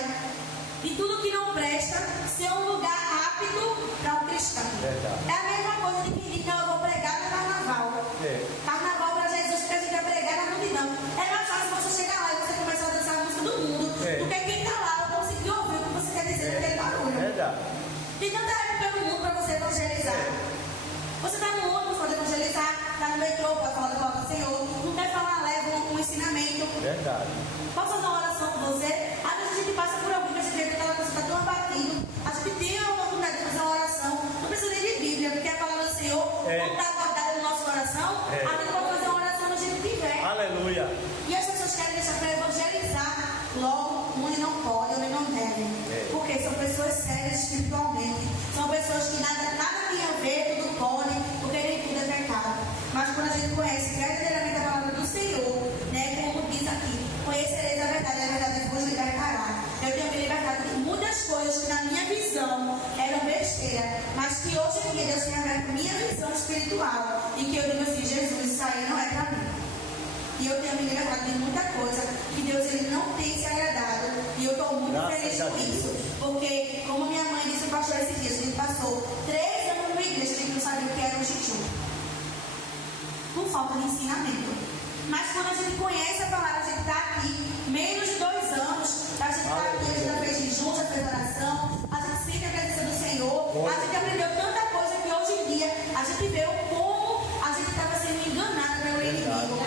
e tudo que não presta ser um lugar apto para um cristão? É a mesma coisa de quem diz: não, eu vou pregar no carnaval. Carnaval para Jesus, porque a gente vai pregar na multidão. É mais fácil você chegar lá e você começar a dançar a música do mundo, porque quem está lá não conseguiu ouvir o que você quer dizer naquele barulho. Tem tanta época no mundo para você evangelizar. Você está no ônibus, pode evangelizar, está no metrô, pode falar da palavra do Senhor, não quer falar, leva um ensinamento. Posso fazer uma oração com você? Às vezes a gente passa por alguém que a gente vê que aquela pessoa está tão abatido. A gente tem a oportunidade de fazer uma oração. Não precisa nem de Bíblia, porque a palavra do Senhor está guardada no nosso coração. A gente pode fazer uma oração no jeito que tiver. Aleluia. E as pessoas querem deixar para evangelizar logo onde não pode, onde não deve. Porque são pessoas sérias espiritualmente. São pessoas que nada tem a ver, tudo pode, porque nem tudo é pecado. Mas quando a gente conhece verdadeiramente a palavra do Senhor, né, como diz aqui, conhecereis a verdade vos libertará. Eu tenho me libertado de muitas coisas que na minha visão eram besteira, mas que hoje em dia Deus tem aberto minha visão espiritual. E que eu digo assim: Jesus, isso aí não é para mim. E eu tenho me libertado de muita coisa que Deus ele não tem se agradado. E eu estou muito feliz com isso. Porque, como minha mãe disse, o pastor esses dias, a gente passou 3 anos numa igreja, a gente não sabia o que era um jejum. Por falta de ensinamento. Mas quando a gente conhece a palavra, a gente está aqui, menos de 2 anos, a gente está aqui, a gente já fez jejum, já fez oração, a gente sente a presença do Senhor, a gente aprendeu tanta coisa que hoje em dia a gente vê como a gente estava sendo enganado pelo inimigo.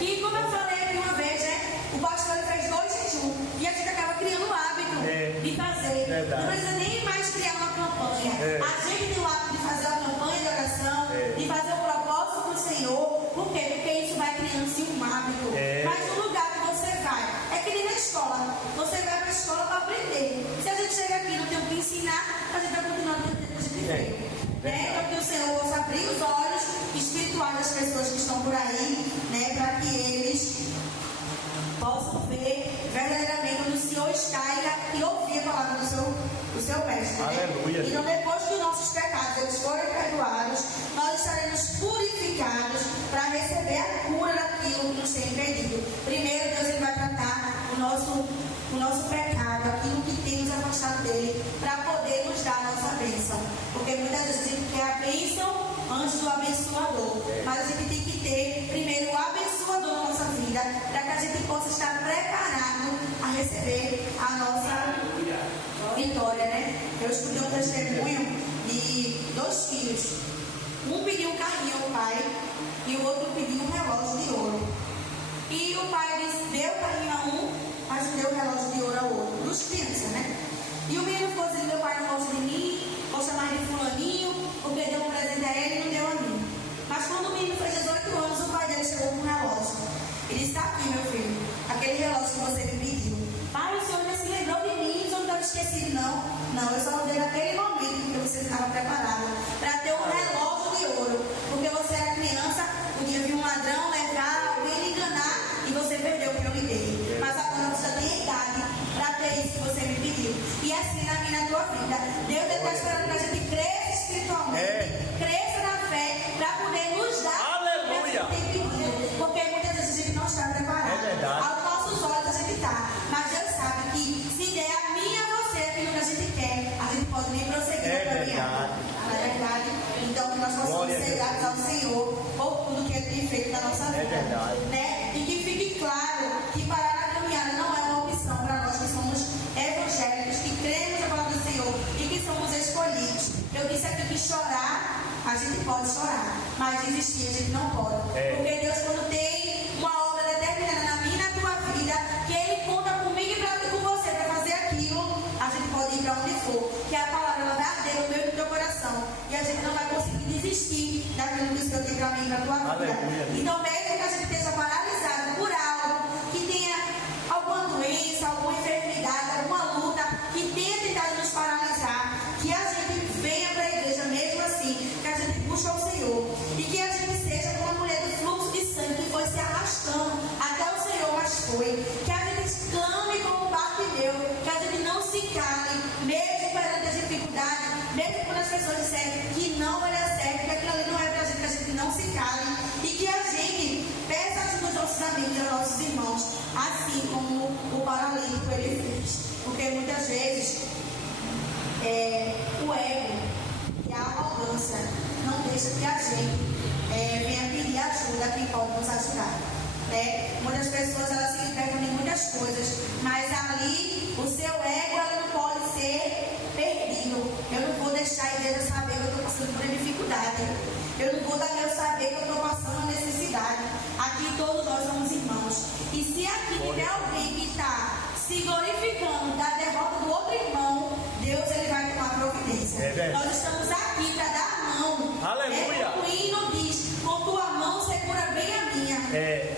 E como eu falei aqui uma vez, né? O pastor ele fez 2 jejum e a gente acaba criando o hábito de fazer. Não precisa nem mais criar uma campanha. A gente tem o hábito de fazer uma campanha de oração, de fazer o propósito para o Senhor. Por quê? Porque isso vai criando-se um hábito. Mas o lugar que você vai é que nem na escola. Você vai para a escola para aprender. Se a gente chega aqui e não tem o que ensinar, a gente vai continuar do jeito que a gente veio. Então que o Senhor possa abrir os olhos espirituais das pessoas que estão por aí, né, para que eles possam ver verdadeiramente onde o Senhor está e ouvir a palavra do seu mestre. Aleluia. Né? Então, depois que os nossos pecados eles forem perdoados, nós estaremos purificados para receber a cura daquilo que nos tem impedido. Primeiro, Deus ele vai tratar o nosso pecado, aquilo que tem nos afastado dele, para poder nos dar a nossa bênção. Porque muitas vezes a gente quer a bênção antes do abençoador. Mas a gente tem que ter primeiro o abençoador na nossa vida, para que a gente possa estar preparado a receber a nossa vitória, né? Eu escutei um testemunho de 2 filhos. Um pediu um carrinho ao pai e o outro pediu um relógio de ouro. E o pai disse: deu o carrinho a um, mas deu o relógio de ouro ao outro. Dos crianças, né? E o menino ficou dizendo: meu pai não gosta de mim, vou chamar de fulaninho, porque deu um presente a ele e não deu a mim. Mas quando o menino fez 18 anos, o pai dele chegou com um relógio. Ele disse: tá aqui, meu filho, aquele relógio que você me pediu. Pai, o senhor ainda se lembrou de mim, o senhor não estava esquecido, não. Não, eu só não dei naquele momento porque você estava preparado para ter um relógio de ouro. Porque você era criança, podia vir um ladrão, levar, alguém lhe enganar e você perdeu o que eu lhe dei. Mas agora você tem idade para ter isso que você me pediu. E assim na minha tua vida. Deus está esperando que a gente cresça espiritualmente, cresça na fé, para poder nos dar o que a gente tem pedido. Porque muitas vezes a gente não está preparado. Aos nossos olhos a gente está. Mas Deus sabe que se der a mim e a você aquilo que a gente quer, a gente pode nem prosseguir na caminhada. Não é verdade? Então que nós possamos ser gratos ao Senhor por tudo que Ele tem feito na nossa vida. Né? E que fique claro que parar na caminhada não é uma opção para nós que somos evangélicos, que cremos na palavra do Senhor e que somos escolhidos. Eu disse aqui que chorar, a gente pode chorar, mas desistir a gente não pode. Porque Deus, quando tem uma obra determinada na minha e na tua vida, que Ele conta comigo e com você para fazer aquilo, a gente pode ir para onde for. Que a palavra ela vai arder no meu e no teu coração. E a gente não vai conseguir desistir daquilo que o Senhor tem para mim e para a tua vida. Então, amigos, aos nossos irmãos, assim como o paralítico ele fez. Porque muitas vezes o ego e a arrogância não deixa que a gente venha pedir ajuda que pode nos ajudar. Muitas pessoas elas se libertam de muitas coisas, mas ali o seu ego ela não pode ser perdido. Eu não vou deixar a igreja saber que eu estou passando por dificuldade. Eu não vou dar meu saber que eu estou passando necessidade. Aqui todos nós somos irmãos. E se aqui tiver alguém que está se glorificando da derrota do outro irmão, Deus ele vai tomar providência. Nós estamos aqui para dar a mão. Aleluia. O hino diz: com tua mão segura bem a minha.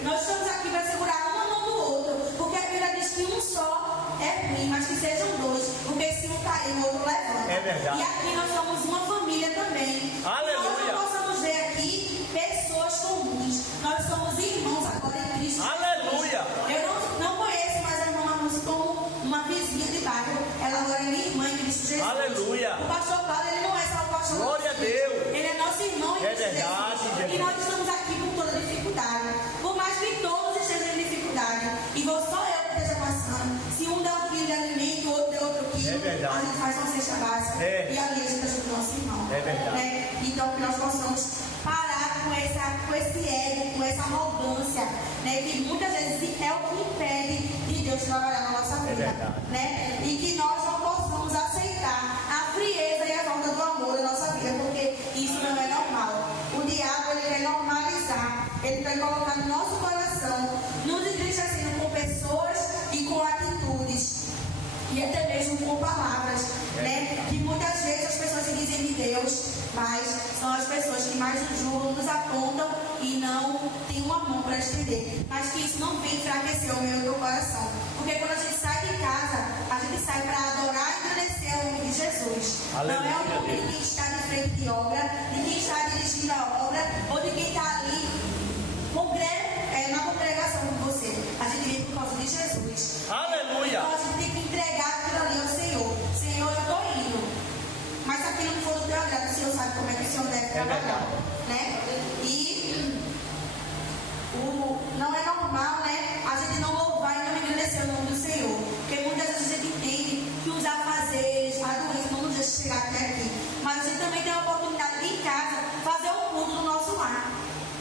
Nós estamos aqui para segurar uma mão do outro, porque a Bíblia diz que um só é ruim, mas que sejam dois, porque se um cair, o outro levanta. É verdade. E aqui nós somos uma família também. Aleluia. Nós não possamos ver aqui pessoas comuns. Nós somos irmãos agora em Cristo. Aleluia. Eu não conheço mais a irmã Marluz como uma vizinha de bairro. Ela agora é minha irmã em Cristo Jesus. Aleluia. O pastor Paulo, ele não é só o pastor. Glória a Deus. Ele é nosso irmão em Cristo verdade, Jesus. Jesus. E nós estamos aqui com toda dificuldade. Por mais que todos estejam em dificuldade. E vou só eu que esteja passando. Se um der um quilo de alimento, o outro der outro quilo. É verdade. A gente faz uma cesta básica. E ali a gente ajuda o nosso irmão. É verdade. Então que nós possamos parar com esse ego, com essa arrogância, que muitas vezes é o que impede de Deus trabalhar na nossa vida. Verdade. E que nós não possamos aceitar a frieza e a falta do amor na nossa vida, porque isso não é normal. O diabo ele quer normalizar, ele quer colocar no nosso coração, nos entristecendo com pessoas e com atitudes. E até mesmo com palavras, que muitas vezes as pessoas se dizem de Deus, mas são as pessoas que mais nos julgam, nos apontam e não têm uma mão para estender. Mas que isso não vem enfraquecer o meu e o teu coração. Porque quando a gente sai de casa, a gente sai para adorar e agradecer o nome de Jesus. Aleluia. Não é o nome de quem está de frente de obra, de quem está dirigindo a obra, ou de quem está ali na congregação com você. A gente vem por causa de Jesus. Aleluia. Então a gente tem que entregar aquilo ali ao Senhor. Senhor, eu estou indo. Mas se aquilo não for do teu agrado, o Senhor sabe como é que o Senhor deve trabalhar. E não é normal, a gente não louvar e não engrandecer o nome do Senhor. Porque muitas vezes a gente entende que os afazeres, a doença não nos deixa chegar até aqui. Mas a gente também tem a oportunidade de em casa fazer um culto no nosso lar.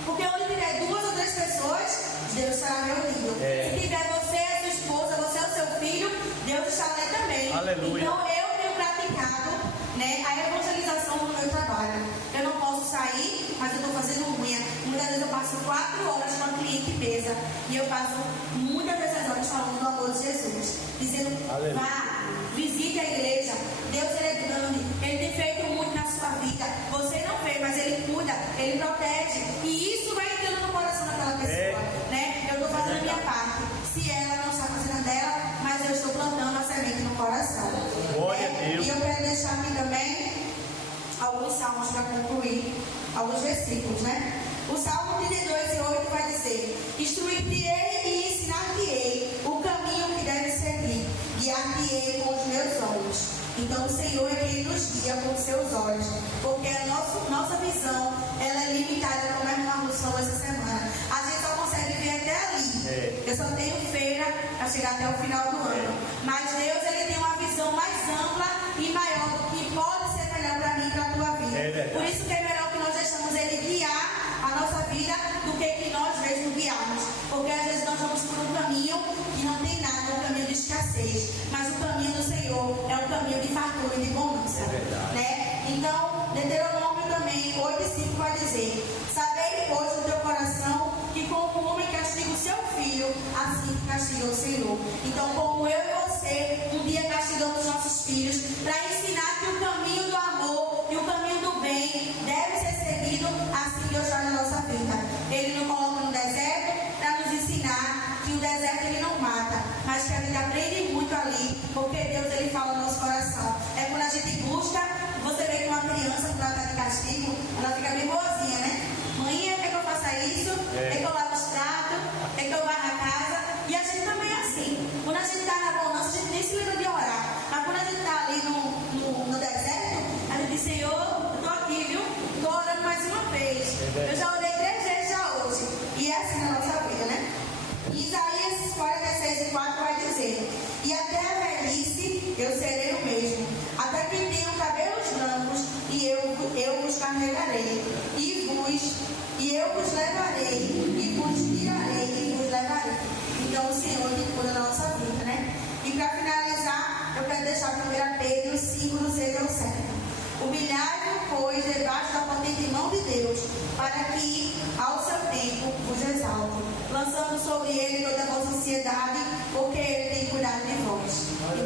Porque onde tiver 2 ou 3 pessoas, Deus estará reunido. Se tiver você, a sua esposa, você, o seu filho, Deus estará ali também. Aleluia. Então eu tenho praticado a evangelização no meu trabalho. Eu não posso sair, mas eu estou fazendo unha. Muitas vezes eu passo 4 horas com a cliente mesa. E eu passo muitas dessas horas falando do amor de Jesus. Dizendo, vá, visite a igreja. Deus ele é grande. Ele tem feito muito na sua vida. Você não vê, mas ele cuida, ele protege. E isso vai entrando no coração daquela pessoa. Eu estou fazendo a minha parte. Se ela não está fazendo a dela, mas eu estou plantando a semente no coração. Glória a Deus. E eu quero deixar aqui também alguns salmos para concluir, alguns versículos, O Salmo 32:8 vai dizer: instruir-te-ei e ensinar-te-ei o caminho que deve seguir, guiar-te-ei com os meus olhos. Então o Senhor é quem nos guia com os seus olhos, porque a nossa visão ela é limitada, como a irmã Lúcia falou essa semana. A gente só consegue ver até ali. Eu só tenho feira para chegar até o final do ano. Mas Deus ele tem uma visão mais ampla e maior do que pode ser melhor para mim e para a tua vida. Por isso que é melhor que nós deixamos ele guiar a nossa vida do que nós mesmos guiarmos. Porque às vezes nós vamos por um caminho que não tem nada, um caminho de escassez. Mas o caminho do Senhor é um caminho de fartura e de bonança. Então, Deuteronômio também, 8:5 vai dizer: sabei, pois, no teu coração que como o homem castiga o seu filho, assim castiga o Senhor. Então, como eu e você, um dia castigamos os nossos filhos, para ensinar que o caminho do amor e o caminho do bem deve ser seguido, assim Deus faz na nossa vida. Ele nos coloca no deserto para nos ensinar que o deserto ele não mata, mas que a gente aprende muito ali, porque Deus ele fala no nosso coração. É quando a gente busca, você vê que uma criança, quando ela está de castigo, ela fica bem boazinha, Mãe, quer que eu faça isso? Quer que eu lave os pratos? Quer que eu varra a casa? E a gente também é assim. Quando a gente está na bonança, a gente nem se lembra de orar. Mas quando a gente está ali no deserto, a gente diz: Senhor, eu estou aqui, viu? Estou orando mais uma vez. Eu já orei 3 vezes já hoje. E é assim na nossa vida,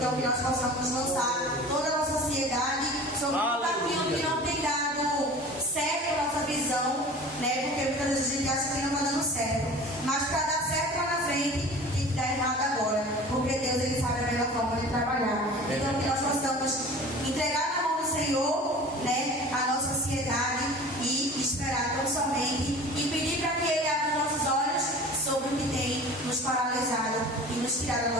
Então, que nós possamos lançar toda a nossa ansiedade sobre tudo aquilo que não tem dado certo a nossa visão, né? Porque muitas vezes a gente acha que não está dando certo. Mas para dar certo lá na frente, tem que dar errado agora. Porque Deus, Ele sabe a melhor forma de trabalhar. Então, que nós possamos entregar na mão do Senhor, né, a nossa ansiedade e esperar tão somente e pedir para que Ele abra os nossos olhos sobre o que tem nos paralisado e nos tirado da